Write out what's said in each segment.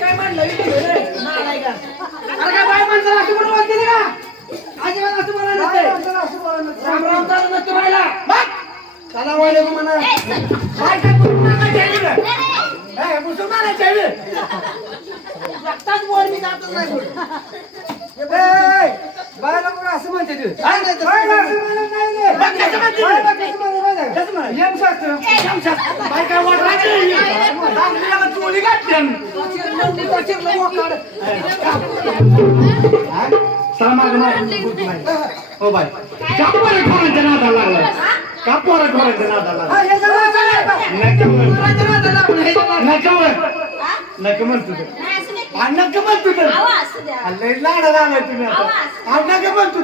काय म्हणलं अरे काय बाय माणसाला अशी म्हणून वाटते का अजिबात असं बोला नसते राम राम चालू नसते बायला चला वाले म्हणा काय काय मुसलमानाचे रक्ताच बोल मी जातच नाही बायला मग असं म्हणते तू बाय काय चोरी घातली हो बाय कापोरा ठोरांच्या नादाला लागला कापोरा ठोरांच्या नादाला नक म्हणतो नक म्हणतो लाडा झालाय तुम्ही आता नक म्हणतो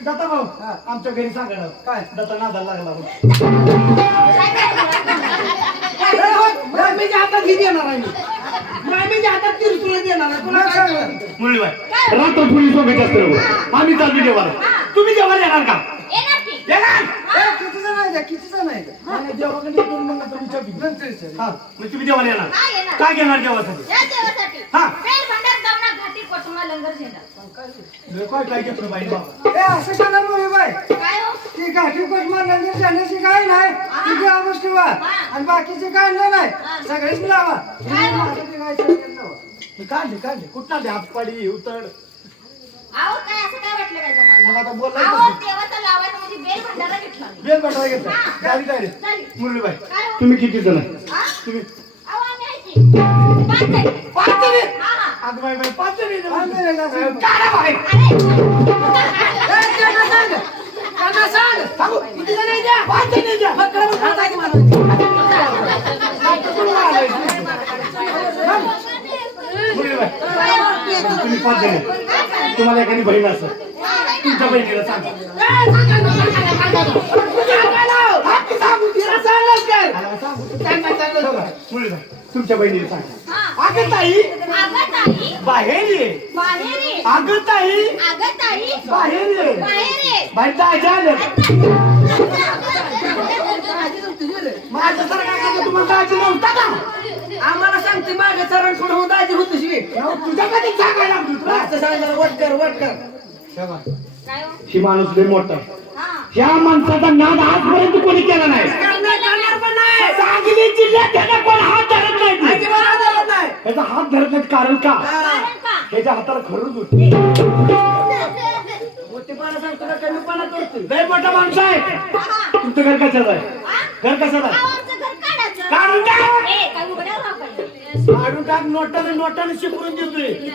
दत्ता भाऊ आमच्या घरी सांगा काय दत्ता नादाला लागला रामीच्या हातात ही देणार आहे मी रामीच्या हातात तिरसुळ देणार आहे तुला काय मुलीबाई रात्र पोलीस सोबत असतो आम्ही चालू जेवायला तुम्ही जेवायला येणार का येणार कितीचा नाही कितीचा नाही जेव्हा मग तुम्ही जेवायला येणार काय घेणार जेवासाठी हा काय घेतो बाई बाबा असं करणार बाई ती घाटी कोटमा लंगर जाण्याची काय नाही तुझी आवाज ठेवा आणि बाकीचे काय नाही सगळेच लावा काढले काढले कुठला द्या पाडी उतड काय असं काय वाटलं काय तुम्हाला आता बोलला देवाचा लावायचा म्हणजे बेल भंडारा घेतला बेल भंडारा घेतला गाडी गाडी मुरलीबाई तुम्ही किती जण तुम्ही आम्ही आहे की पाच जण अगं बाई बाई पाच जण काढा बाहेर सांग सांगू किती जण आहे द्या पाच जण द्या तुम्ही पाच जण तुम्हाला एखादी बहीण असं तुमच्या बहिणीला सांगा तुमच्या बहिणीला सांगा अगं ताई बाहेर ये अगं ताई बाहेर ये बाहेर जायचं माझं सर काय करतो तुम्हाला जायचं नव्हता का आम्हाला सांगते मागे चरण थोडं होऊन दाजी होतो शिवी तुझ्या कधी सांगायला सांगायला वटकर ही माणूस लय मोठा ह्या माणसाचा नाद आजपर्यंत कोणी केला नाही सांगली जिल्ह्यात त्याला कोण हात धरत नाही त्याचा हात धरत नाही कारण का त्याच्या हाताला खरंच होत लय मोठा माणूस आहे तुमचं घर कशाचं आहे घर कशाचं आहे काढून टाक नोटाने शिकवून देतोय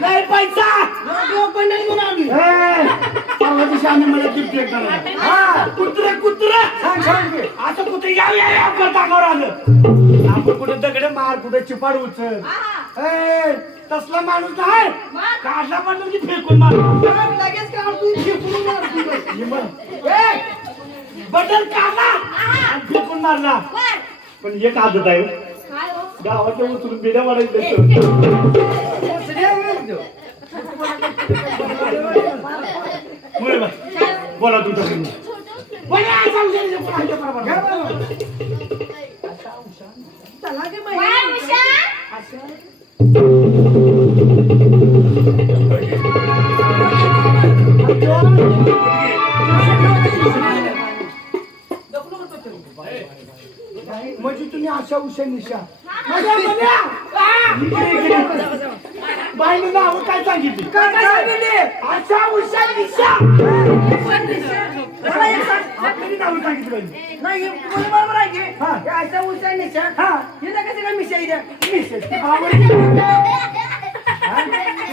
नाही पैसा परवा दिवशी आम्ही मला गिफ्ट कुत्र असं कुठे याव करता आलं आपण कुठे दगड मार कुठे चिपाड उचल तसला माणूस आहे काढला पण म्हणजे फेकून मार लगेच बटन काढला फेकून मारला पण एक आदत आहे गावाच्या उचलून बिड्या वाढायचं बोला तुमच्या म्हणजे तुम्ही आशा उषा निशा बाईने नाव काय सांगितली आशा उषा निशा आपली नाव सांगितली नाही बरोबर आहे की आशा उषा निशा हिला कशी काय मिशा द्या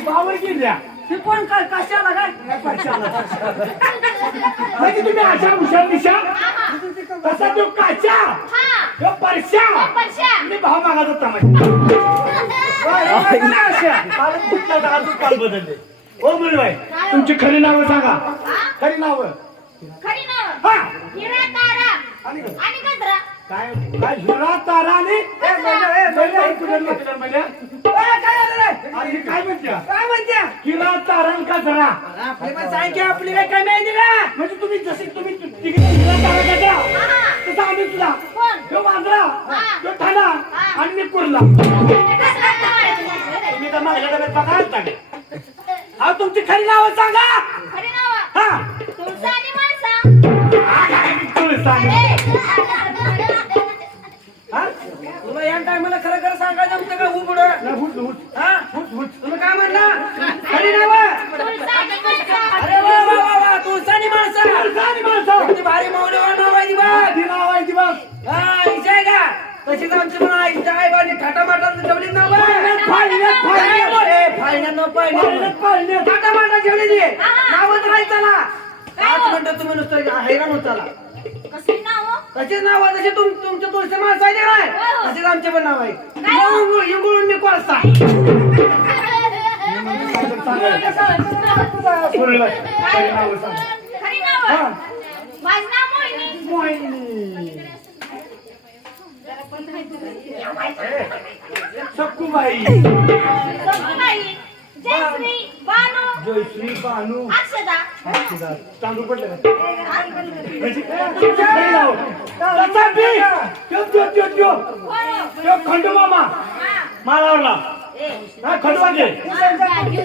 बावर गेल्या ती कोण काय कशाला काय म्हणजे तुम्ही आशा उषा निशा तसा तो काचा परशा मी भाव मागायचा काल बदलले ओ मुलीबाई तुमची खरी नावं सांगा खरी नावं काय काय हिरा तारा आणि काय म्हणत्या हिरा तारण का जरा आपली काय माहिती का म्हणजे तुम्ही तुम्ही जसे तुम्ही तिघीला जागा द्या हा. तसं आम्ही तुला कोण? ह्यो वांद्रा हा. ह्यो ठाणा हा. आणि मी कुर्ला कसं लागतं माझ्या? तुम्ही तर मागल्या डब्यात बघा चांगले अहो तुमची खरी नावं सांगा खरी नावं. हा तुळसा आणि माणसा. तुला सांग हा तुला या टायमाला खरं खरं सांगायचं होतं का उघड हा तुम्ही काय म्हणला खरी नाव तुळसा आणि माणसा. अरे वा वा वा वा तुळसानी माणसं किती भारी मौल्यवान नाव आहे ती बघ हा हिची आहे का तशीच आमची पण आईच्या आईबाने थाटामाटा ठेवली नाव थाटामाटा ठेवलेली नावच राहील त्याला 5 मिनिटं तुम्ही नुसतं हैराण होत त्याला कसली नावं? कशीच नाव आहे तशी तुमच्या तुळशी माणसं आहे काय तशीच आमचे पण नाव आहे इंगळून मी कोळसा खरी नावं. माझं नाव मोहिनी. सक्कूबाई सखूबाई, जयश्री, बानू, जयश्री बानू अक्षता. तांदूळ पडले खंडू मामा हा. मालावरला ए. खंडू वागे हा, घे.